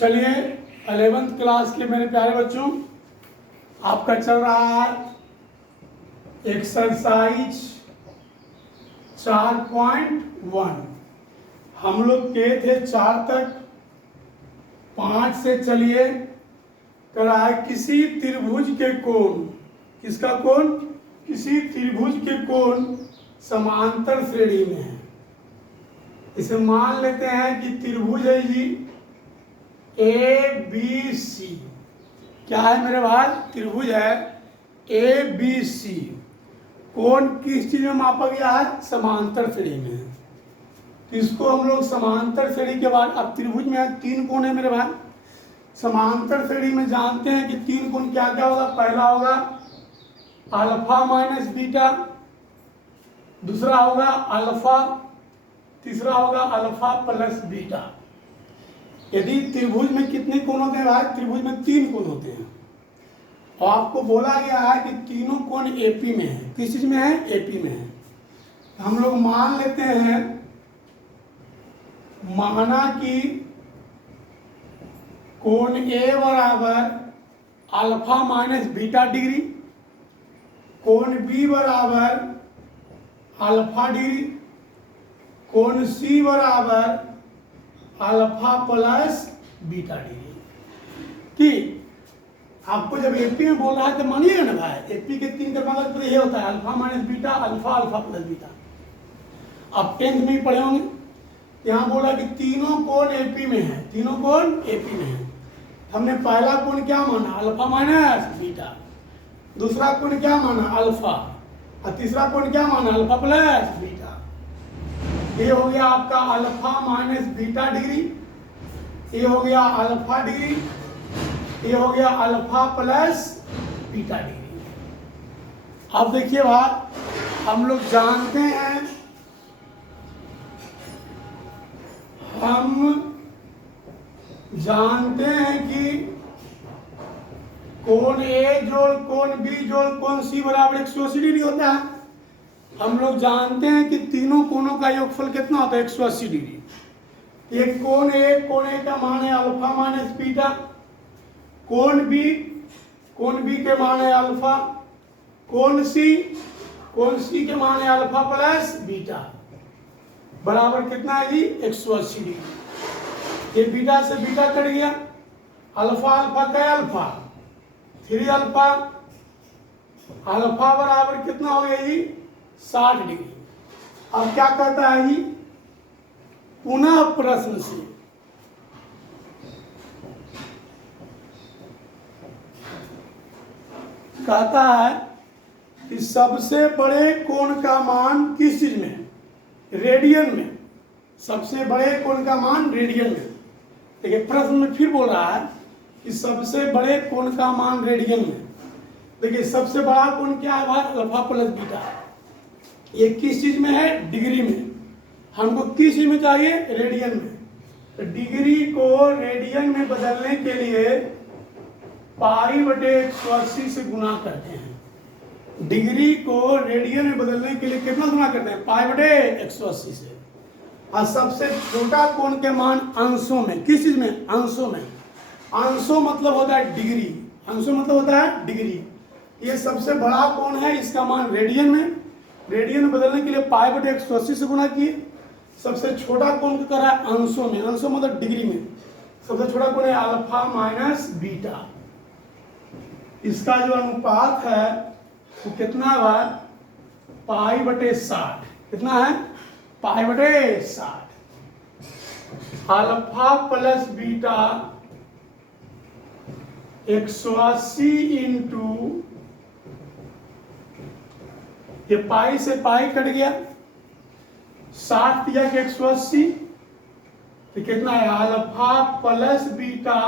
चलिए 11th class के मेरे प्यारे बच्चों, आपका चल रहा है एक्सरसाइज 4.1। हम लोग के थे 4 तक, 5 से चलिए कराए किसी त्रिभुज के कोण, किसका कोण? किसी त्रिभुज के कोण समांतर श्रेणी में है। इसे मान लेते हैं कि त्रिभुज है जी ए बी सी। क्या है मेरे भाई? त्रिभुज है ए बी सी। कोण किस चीज में मापा गया है? समांतर श्रेणी में। तो इसको हम लोग समांतर श्रेणी के बाद, अब त्रिभुज में है 3 कोण है मेरे भाई। समांतर श्रेणी में जानते हैं कि 3 कोण क्या क्या होगा। पहला होगा अल्फा माइनस बीटा, दूसरा होगा अल्फा, तीसरा होगा अल्फा प्लस बीटा। यदि त्रिभुज में कितने कोण होते हैं भाई? त्रिभुज में 3 कोण होते हैं और आपको बोला गया है कि तीनों कोण एपी में है। किस चीज में है? एपी में है। हम लोग मान लेते हैं, माना कि कोण ए बराबर अल्फा माइनस बीटा डिग्री, कोण बी बराबर अल्फा डिग्री, कोण सी बराबर अल्फा प्लस बीटा डिग्री। कि आपको जब एपी में बोल रहा है तो मानिएगा ना भाई, एपी के 3 का मतलब ये होता है alpha minus beta, alpha alpha plus beta. आप 10th में ही पढ़े होंगे। यहाँ बोला कि तीनों कोण एपी में है, तीनों कोण एपी में है। हमने पहला कोण क्या माना? Alpha minus beta. दूसरा कोण क्या माना? अल्फा। और तीसरा कोण क्या माना? Alpha plus beta. ये हो गया आपका अल्फा माइनस बीटा डिग्री, ये हो गया अल्फा डिग्री, ये हो गया अल्फा प्लस बीटा डिग्री। अब देखिए भाई, हम लोग जानते हैं, कि कोण ए जोड़ कोण बी जोड़ कोण सी बराबर 180 डिग्री होता है। हम लोग जानते हैं कि तीनों कोणों का योगफल कितना होता है? 180 डिग्री। ये कोण ए का मान है अल्फा माइनस बीटा, कोण बी के मान है अल्फा, कोण सी के मान है अल्फा प्लस बीटा, बराबर कितना है जी? 180 डिग्री। ये बीटा से बीटा कट गया, अल्फा अल्फा का अल्फा, 3 अल्फा, अल्फा बराबर कितना हो गया जी? 60 डिग्री। अब क्या कहता है जी? पुनः प्रश्न से कहता है कि सबसे बड़े कोण का मान किस चीज में? रेडियन में। सबसे बड़े कोण का मान रेडियन में। देखिए प्रश्न में फिर बोल रहा है कि सबसे बड़े कोण का मान रेडियन में। देखिए सबसे बड़ा कोण क्या है भाई? Alpha plus beta. ये किस चीज में है? डिग्री में। हमको किस चीज में चाहिए? रेडियन में। तो डिग्री को रेडियन में बदलने के लिए पाई बटे 180 से गुना करते हैं। डिग्री को रेडियन में बदलने के लिए कितना गुना करते हैं? पाई बटे 180 से। और सबसे छोटा कोण के मान अंशों में। किस चीज में? अंशों में। अंशों मतलब होता है डिग्री, अंशों मतलब होता है डिग्री। ये सबसे बड़ा कोण है, इसका मान रेडियन में। रेडियन में बदलने के लिए पाई बटे 180 से गुना किए। सबसे छोटा कोण को करा है अंशों में, अंशों मतलब डिग्री में। सबसे छोटा कोण है अल्फा माइनस बीटा। इसका जो अनुपात है वो कितना है? पाई बटे 60। कितना है? पाई बटे 60। अल्फा प्लस बीटा 180 इंटू, ये पाई से पाई कट गया, 60 दिया कि 180, तो कितना है? अल्फा प्लस बीटा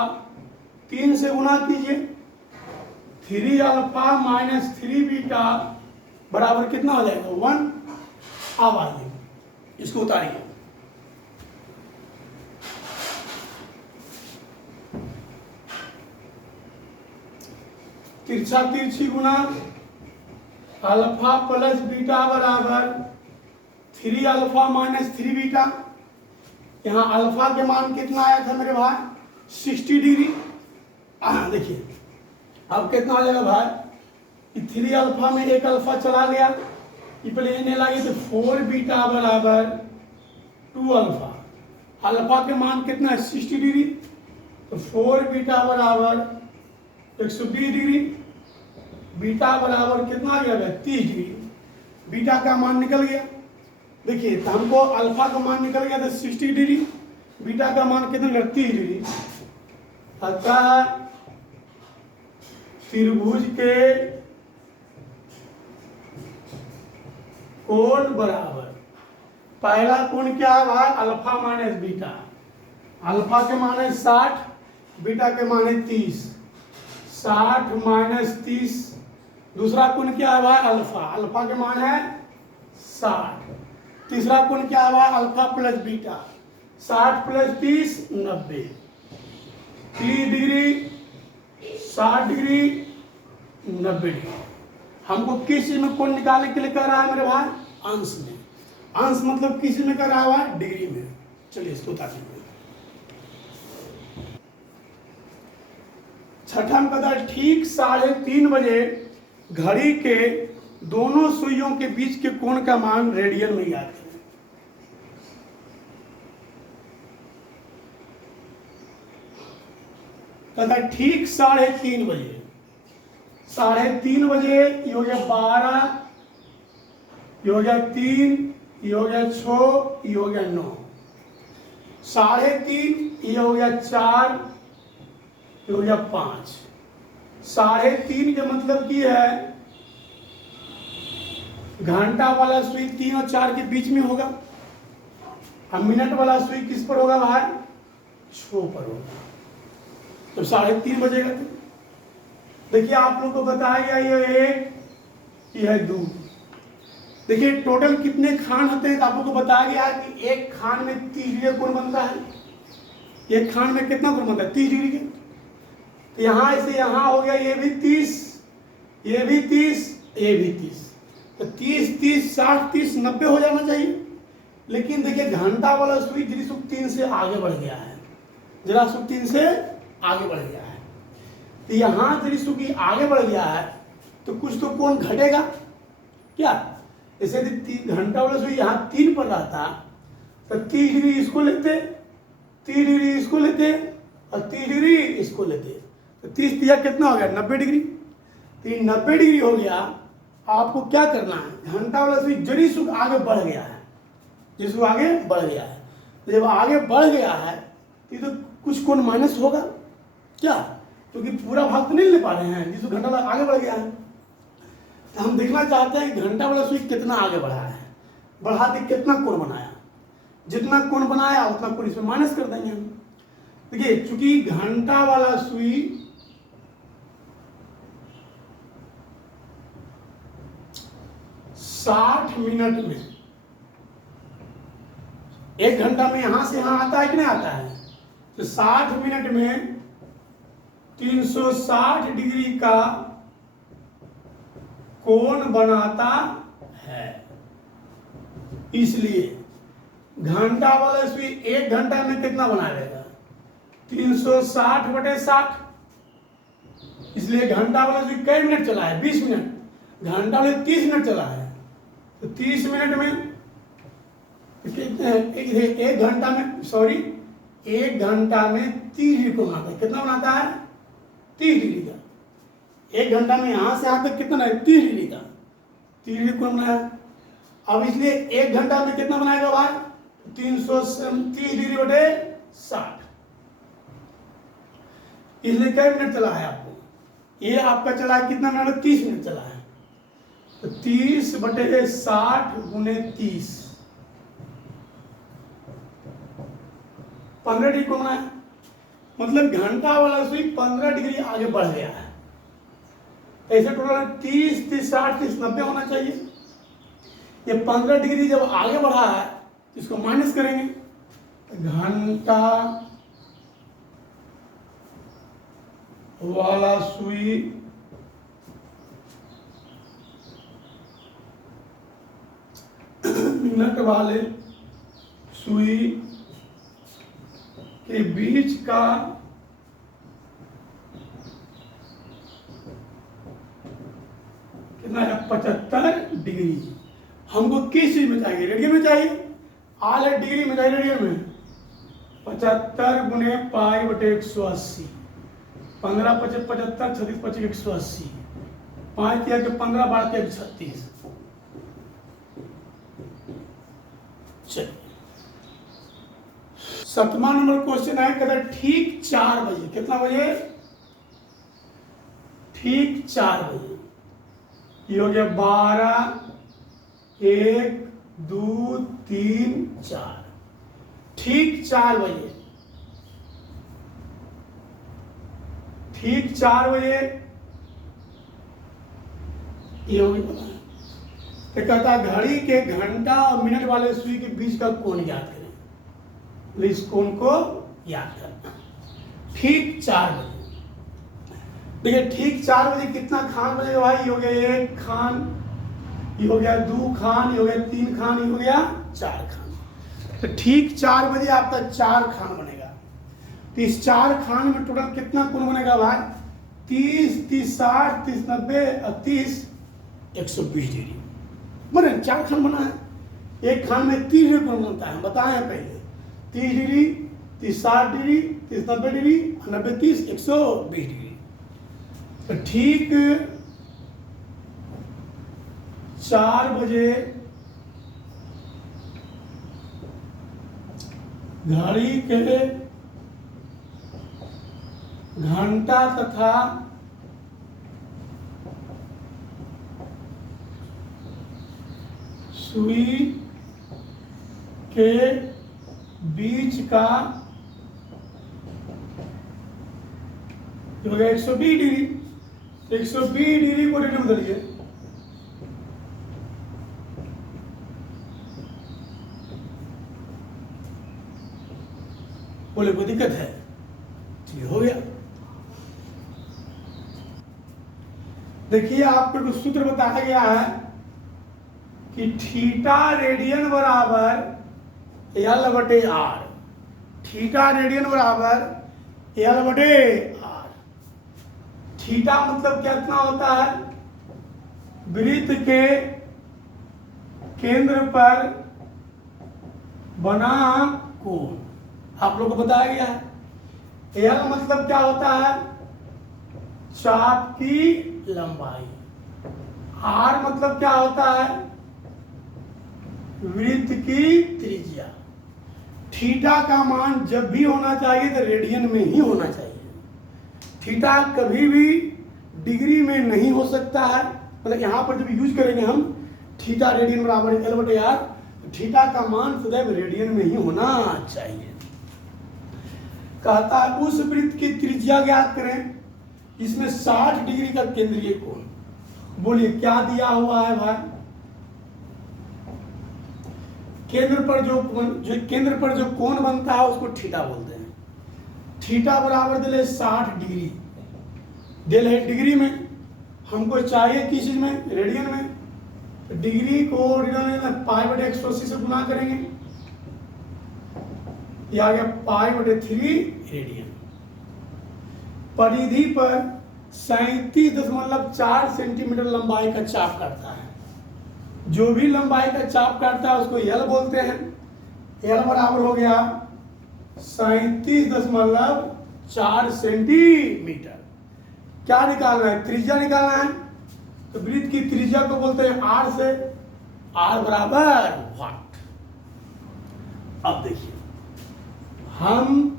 3 से गुना कीजिए, 3 अल्फा माइनस 3 बीटा बराबर कितना हो जाएगा? 1। अब आइए इसको उतारिए। तिरछा तिरछी गुना अल्फा प्लस बीटा बराबर 3 अल्फा माइनस 3 बीटा। यहाँ अल्फा के मान कितना आया था मेरे भाई? 60 डिग्री। देखिए अब कितना हो जाएगा भाई कि 3 अल्फा में एक अल्फा चला गया, ये प्लेन लगे तो 4 बीटा बराबर 2 अल्फा। अल्फा के मान कितना है 60 डिग्री, तो 4 बीटा बराबर 120 डिग्री, बीटा बराबर कितना आ गया 30 डिग्री। बीटा का मान निकल गया। देखिए तो हमको अल्फा का मान निकल गया था 60 डिग्री, बीटा का मान कितना निकला 30 डिग्री। अतः त्रिभुज के कोण बराबर, पहला कोण क्या है भाई अल्फा माइनस बीटा, अल्फा के मान है 60, बीटा के मान है 30, 60 माइनस 30। दूसरा कोण क्या है भाई अल्फा, अल्फा के मान है 60। तीसरा कोण क्या है भाई alpha plus beta, 60 plus 30 90, 30 degree 60 degree 90 degree. हमको किस चीज में कोण निकालने के लिए कह रहा है मेरे भाई, अंश में। अंश मतलब किस में कर रहा है डिग्री में। चलिए इसको उतार दीजिए। छठा में कहता है ठीक 3:30 बजे घड़ी के दोनों सुइयों के बीच के कोण का मान रेडियन में याद करें। कहता है ठीक 3:30 बजे, 3:30 बजे ये हो गया 12, ये हो गया 3, ये हो गया 6, ये हो गया 9, 3:30 ये हो गया 4, ये हो गया 5। 3:30 का मतलब की है घंटा वाला सुई 3 और 4 के बीच में होगा, अब मिनट वाला सुई किस पर होगा भाई 6 पर होगा। तो 3:30 बजेगा। तो देखिए आप लोग को बताया गया ये 1, ये है 2। देखिए टोटल कितने खान होते हैं, तो आप लोग को बताया गया है कि एक खान में 30 डिग्री कोण बनता है। एक खान में कितना कोण बनता है 30 डिग्री के। तो यहाँ से यहाँ हो गया ये भी 30, ये भी 30, ये भी 30, तो 30 30 60 30 90 हो जाना चाहिए। लेकिन देखिए घंटा वाला सुई जरा 3 से आगे बढ़ गया है, जरा 3 से आगे बढ़ गया है। तो यहाँ जरा आगे बढ़ गया है तो कुछ तो कोण घटेगा क्या। जैसे यदि घंटा वाला सुई यहाँ 3 पर रहता तो 30 डिग्री इसको लेते, 30 डिग्री इसको लेते और 30 डिग्री इसको लेते, तो 30 दिया कितना हो गया 90 डिग्री। तो ये 90 डिग्री हो गया। आपको क्या करना है, घंटा वाला सुई जरी सुख आगे बढ़ गया है, जिस आगे बढ़ गया है, तो जब आगे बढ़ गया है तो कुछ कोण माइनस होगा क्या, क्योंकि पूरा भाग तो नहीं ले पा रहे हैं, जिस घंटा वाला आगे बढ़ गया है। तो हम देखना चाहते हैं कि घंटा वाला सुई कितना आगे बढ़ा है, बढ़ा के कितना कोण बनाया, जितना कोण बनाया उतना कोण इसमें माइनस कर देंगे हम। देखिए चूंकि घंटा वाला सुई 60 मिनट में, एक घंटा में यहां से यहां आता है कि नहीं आता है, तो 60 मिनट में 360 डिग्री का कोण बनाता है। इसलिए घंटा वाला सुई 1 घंटा में कितना बना लेगा 360/60। इसलिए घंटा वाला सुई कई मिनट चला है 20 मिनट, घंटा वाला 30 मिनट चला है, तो 30 मिनट में एक घंटा में, सॉरी 1 घंटा में 30 डिग्री को बनाता है। कितना बनाता है 30 डिग्री का। 1 घंटा में यहां से यहां तक कितना है 30 डिग्री का, 30 डिग्री को बनाया। अब इसलिए 1 घंटा में कितना बनाएगा भाई 330 डिग्री बटे 60। इसलिए कई मिनट चला है आपको, ये आपका चला है कितना मिनट 30 मिनट चला है, तो 30/60 गुने 30, 15 डिग्री को बनाया। मतलब घंटा वाला सुई 15 डिग्री आगे बढ़ गया है। ऐसे टोटल 30 30 60 30 90 होना चाहिए। ये 15 डिग्री जब आगे बढ़ा है इसको माइनस करेंगे, घंटा वाला सुई मिनट वाले सुई के बीच का कितना है 75 डिग्री। हमको किस चीज में चाहिए, रेडियन में चाहिए, आल है डिग्री में चाहिए, रेडियन में 75 गुने पाई बटे 180, 15 पचे 75, 36 पचे 180, 5 किया के 15, 12 किया 36। चलिए 7वां नंबर क्वेश्चन है, कहता है ठीक 4 बजे, कितना बजे, ठीक 4 बजे, ये हो गया 12, 1, 2, 3, 4, ठीक 4 बजे, ठीक 4 बजे ये हो गया। तो कहता है घड़ी के घंटा और मिनट वाले सुई के बीच का कोण याद करें, तो इस कोण को याद करना। ठीक 4 बजे, देखिए ठीक 4 बजे कितना खान बजेगा भाई, ये हो गया 1 खान, ये हो गया 2 खान, ये हो गया 3 खान, ये हो गया 4 खान। तो ठीक 4 बजे आपका 4 खान बनेगा। तो इस 4 खान में टोटल कितना कोण बनेगा भाई, 30, 30, 60, 30, 90 और 30, 120 डिग्री बने। 4 खान बना है, एक खान में 30 डिग्री कोण बनता है, हम बताए हैं पहले, 30 डिग्री, 30, 60 डिग्री, 30, 90 डिग्री, 90, 30, 120 डिग्री। तो ठीक 4 बजे घड़ी के घंटा तथा सुई के बीच का हो गया 120 डिग्री। 120 डिग्री को रेडियन बदलिए, बोले कोई दिक्कत है, चलिए हो गया। देखिए आपको एक सूत्र बताया गया है कि थीटा रेडियन बराबर एल बटे आर, थीटा रेडियन बराबर एल बटे आर। थीटा मतलब कितना होता है, वृत्त के केंद्र पर बना कोण, आप लोगों को बताया गया है। एल मतलब क्या होता है, चाप की लंबाई। आर मतलब क्या होता है, वृत्त की त्रिज्या। थीटा का मान जब भी होना चाहिए तो रेडियन में ही होना चाहिए। थीटा कभी भी डिग्री में नहीं हो सकता है, मतलब यहाँ पर जब यूज करेंगे हम थीटा रेडियन बराबर एल बटे आर, तो थीटा का मान सदैव रेडियन में ही होना चाहिए। कहता है उस वृत्त की त्रिज्या ज्ञात करें, इसमें 60 डिग्री का केंद्रीय कोण। बोलिए क्या दिया हुआ है भाई, केंद्र पर जो कोण बनता है उसको थीटा बोलते हैं। थीटा बराबर दिले 60 डिग्री, दिल है डिग्री में, हमको चाहिए किस चीज में, रेडियन में। तो डिग्री को रेडियन में पाई बटे 180 से गुना करेंगे, ये आ गया पाई बटे 3 रेडियन। परिधि पर 37.4 सेंटीमीटर लंबाई का चाप काटता है। जो भी लंबाई का चाप काटता है उसको एल बोलते हैं। एल बराबर हो गया 37.4 सेंटीमीटर। क्या निकालना है, त्रिज्या निकालना है, तो वृत्त की त्रिज्या को बोलते हैं आर से, आर बराबर वाट। अब देखिए हम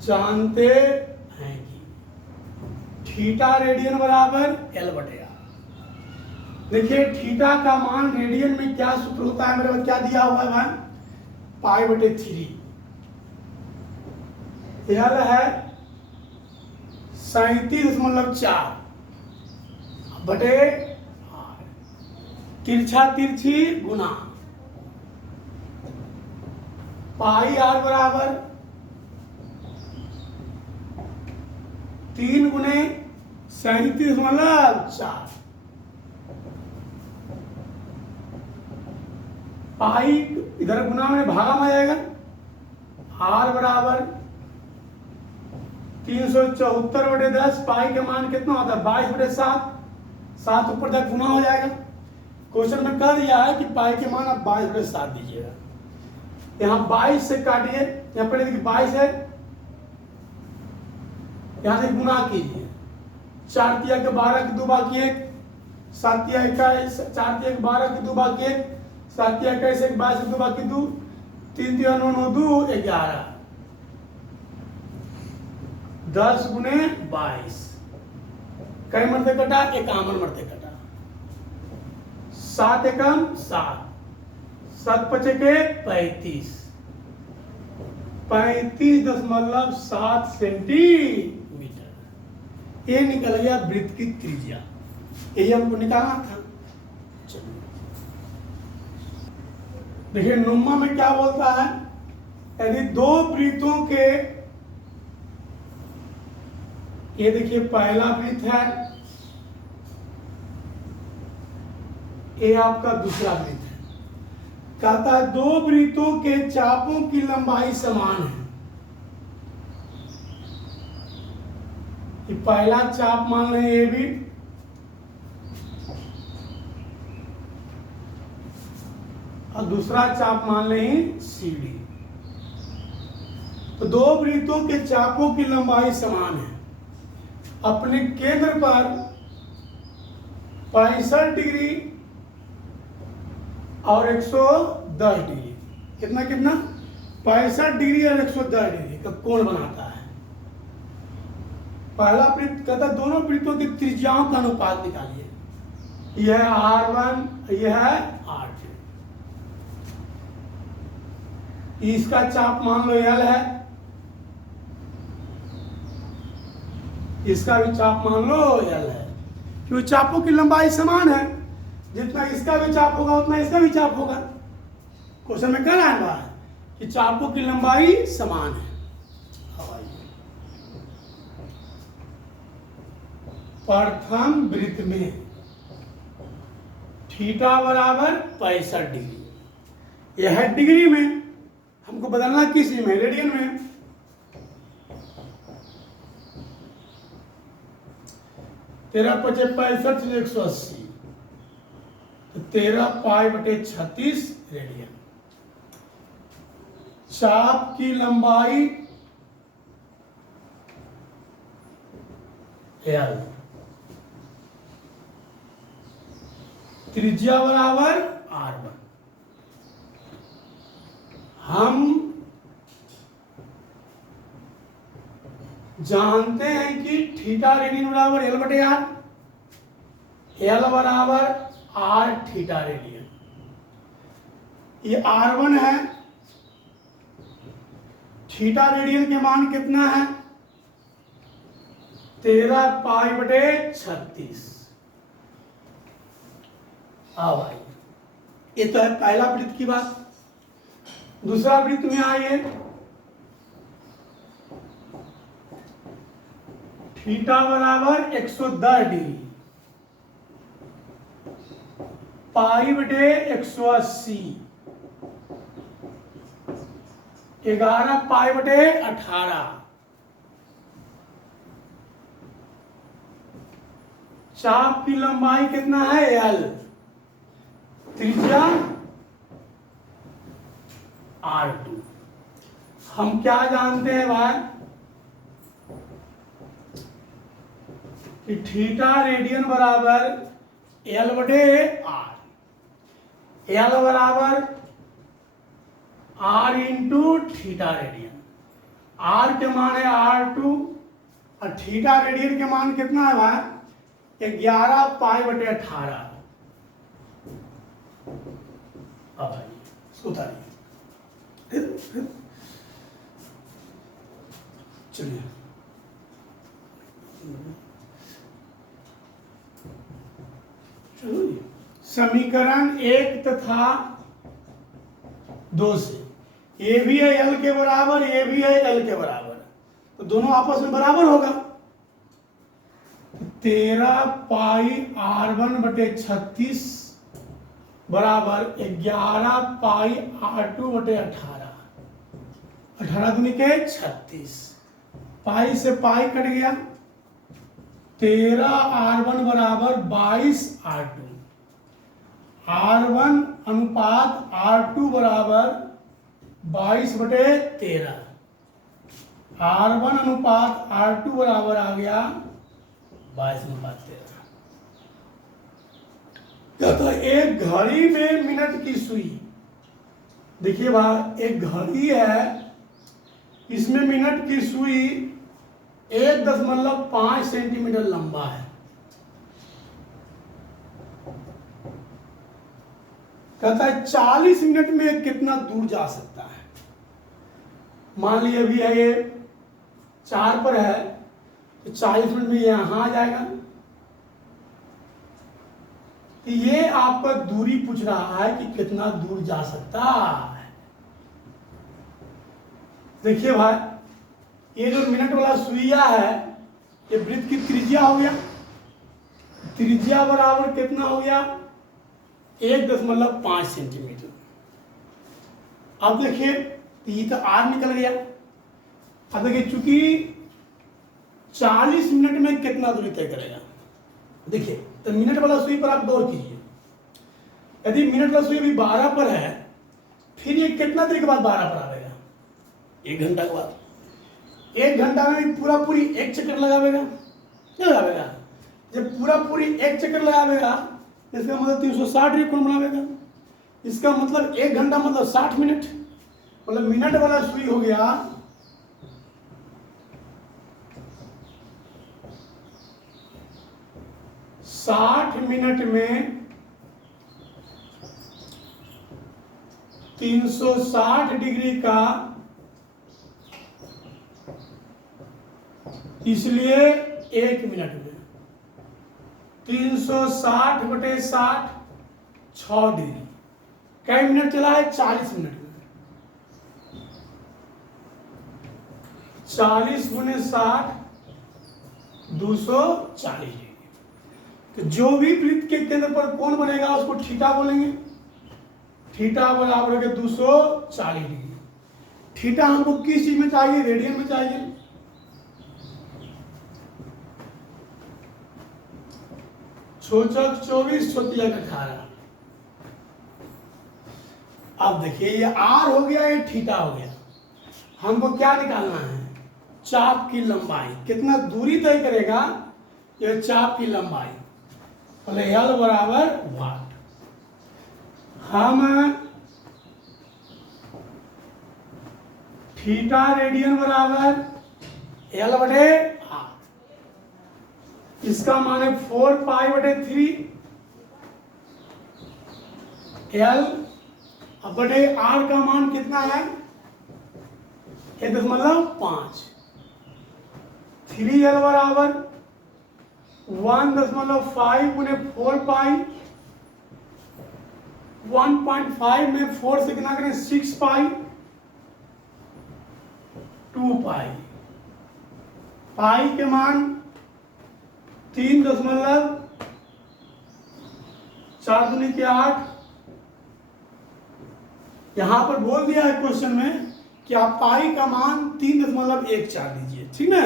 जानते हैं कि थीटा रेडियन बराबर एल बटे आर। देखिए थीटा का मान रेडियन में क्या सूत्र होता है, मेरे पास क्या दिया हुआ है भाई, पाई बटे 3। एल है 37.4 बटे आर, तिरछा तिरछी गुना पाई आर बराबर 3 गुने 37.4। पाई इधर गुना में भागा में आ जाएगा, आर बराबर 374/10 पाई का मान कितना होता है 22/7। 7 ऊपर तक गुना हो जाएगा। क्वेश्चन में कह दिया है कि पाई के मान आप 22/7 दीजिएगा। यहाँ 22 से काटिए, यहाँ पर देखिए 22 है, यहाँ से गुना कीजिए। 4 तिया के 12 की 2 बाकी 1, 7 तिया 21, 4 तिया के 12 की 2 बाकी 1, 7 तिया 21, 22 की 2 बाकी 2, 3 तिया 9 9 2 11, 10 गुने 22, कई मरते कटा 51 मरते कटा। 7 एकम 7, 7 पचे के 35, 35.7 सेंटीमीटर। ये निकल गया वृत्त की त्रिज्या। यही हमको निकालना था। चलिए देखिए नुम्मा में क्या बोलता है, यदि दो वृत्तों के, ये देखिए पहला वृत्त है, ये आपका दूसरा वृत्त है। कहता है दो वृत्तों के चापों की लंबाई समान है। ये पहला चाप मान लें ए बी, और दूसरा चाप मान लें सी डी। तो दो वृत्तों के चापों की लंबाई समान है। अपने केंद्र पर 65 डिग्री और 110 डिग्री, कितना कितना 65 डिग्री और 110 डिग्री का कोण बनाता है। पहला वृत्त कहता है दोनों वृत्तों की त्रिज्याओं का अनुपात निकालिए। यह है R1, यह है R2। इसका चाप मान लो L है, इसका भी चाप मान लो L है, क्योंकि चापों की लंबाई समान है। जितना इसका भी चाप होगा उतना इसका भी चाप होगा। क्वेश्चन में कह रहा है कि चापों की लंबाई समान है। प्रथम वृत्त में थीटा बराबर 65 डिग्री। यह है डिग्री में, हमको बदलना किस में, रेडियन में। तेरह पचे 65 180, तो 13 π/36 रेडियन। चाप की लंबाई L, त्रिज्या बराबर R1। हम जानते हैं कि थीटा रेडियन बराबर L/R, L बराबर R थीटा रेडियन। ये R1 है, थीटा रेडियन के मान कितना है 13 π/36। भाई ये तो है पहला वृत्त की बात। दूसरा वृत्त में आइए, थीटा बराबर 110 डिग्री, π/180, 11 π/18। चाप की लंबाई कितना है L, त्रिज्या R2। हम क्या जानते हैं भाई कि थीटा रेडियन बराबर L/R, L बराबर R into theta radian. R के मान है R2 और थीटा रेडियन के मान कितना है भाई 11 π/18। अब भाई इसको उतारिए, चलिए समीकरण 1 तथा 2 से ये भी है L के बराबर, ये भी है L के बराबर, तो दोनों आपस में बराबर होगा। 13 πR1/36 बराबर 11 πR2/18। 18 दूनी के 36। पाई से पाई कट गया, 13R1 बराबर 22R2। R1 अनुपात R2 बराबर 22/13। R1 अनुपात R2 बराबर आ गया 22/13। कहता है एक घड़ी में मिनट की सुई, देखिए भाई एक घड़ी है, इसमें मिनट की सुई 1.5 सेंटीमीटर लंबा है। कहता है 40 मिनट में कितना दूर जा सकता है। मान लीजिए अभी है ये 4 पर है, तो 40 मिनट में यहां आ जाएगा। तो ये आपका दूरी पूछ रहा है कि कितना दूर जा सकता है। देखिए भाई, ये जो मिनट वाला सुइया है, ये वृत्त की त्रिज्या हो गया। त्रिज्या बराबर कितना हो गया? 1.5 सेंटीमीटर। अब देखिए ये तो आर निकल गया। अब देखिए चूंकि 40 मिनट में कितना दूरी तय करेगा, देखिए तो मिनट वाला सुई पर आप गौर कीजिए। यदि मिनट वाला सुई अभी 12 पर है, फिर ये कितना देर के बाद 12 पर आएगा? 1 घंटा के बाद। 1 घंटा में पूरा पूरी एक चक्कर लगावेगा, क्या लगावेगा? जब पूरा पूरी एक चक्कर लगावेगा, इसका मतलब 360 डिग्री कोण बनावेगा। इसका मतलब 1 घंटा मतलब 60 मिनट, मतलब मिनट वाला सुई हो गया 60 मिनट में 360 डिग्री का, इसलिए 1 मिनट में 360/60 6 डिग्री। कई मिनट चला है? 40 मिनट में। 40 × 60 240 डिग्री। तो जो भी वृत्त के केंद्र पर कोण बनेगा उसको थीटा बोलेंगे। थीटा बराबर है 240 डिग्री। थीटा हमको किस चीज में चाहिए? रेडियन में चाहिए। छोचक 24, छोतिया 18। अब देखिए ये आर हो गया, ये थीटा हो गया। हमको क्या निकालना है? चाप की लंबाई। कितना दूरी तय करेगा? ये चाप की लंबाई। एल बराबर वाट। हम थीटा रेडियन बराबर L/R। इसका मान है 4π/3 L/R का मान कितना है? 1.5। 3L बराबर 1.5 × 4π। 1.5 में 4 से कितना करें? 6π। 2π। पाई के मान 3.4×8। यहां पर बोल दिया है क्वेश्चन में कि आप पाई का मान 3.14 लीजिए, ठीक ना?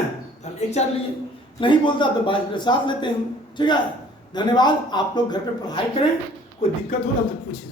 हम 1/4 लिए, नहीं बोलता तो 22/7 लेते हैं, ठीक है। धन्यवाद। आप लोग घर पे पढ़ाई करें, कोई दिक्कत हो तो हमसे पूछिए।